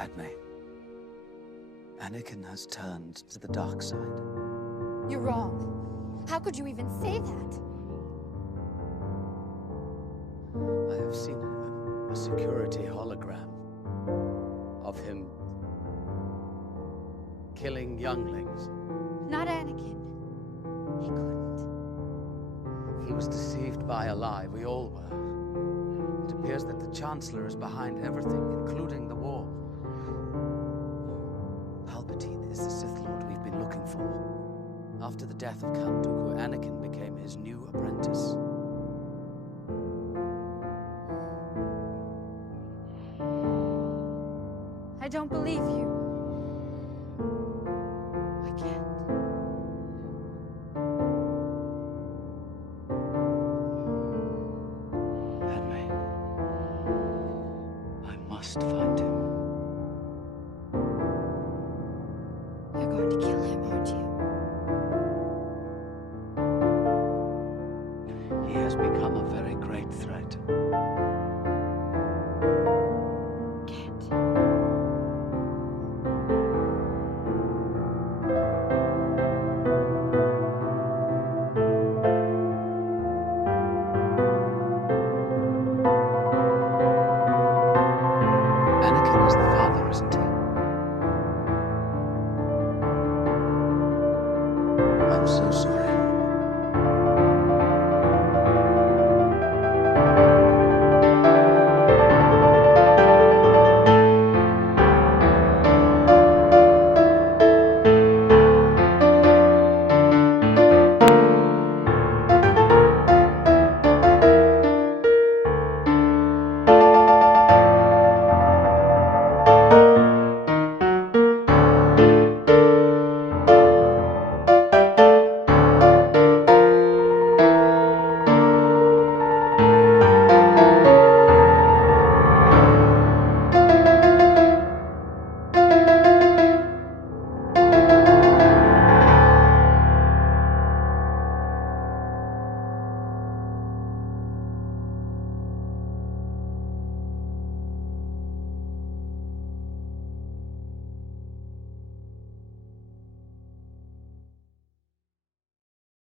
Padme, Anakin has turned to the dark side. You're wrong. How could you even say that? I have seen a security hologram of him killing younglings. Not Anakin. He couldn't. He was deceived by a lie. We all were. It appears that the Chancellor is behind everything, including the war. Palpatine is the Sith Lord we've been looking for. After the death of Count Dooku, Anakin became his new apprentice. I don't believe you. I can't. Padme, I must find him. You're going to kill him, aren't you? He has become a very great threat. Can't. Anakin is the father, isn't he? I'm so sorry.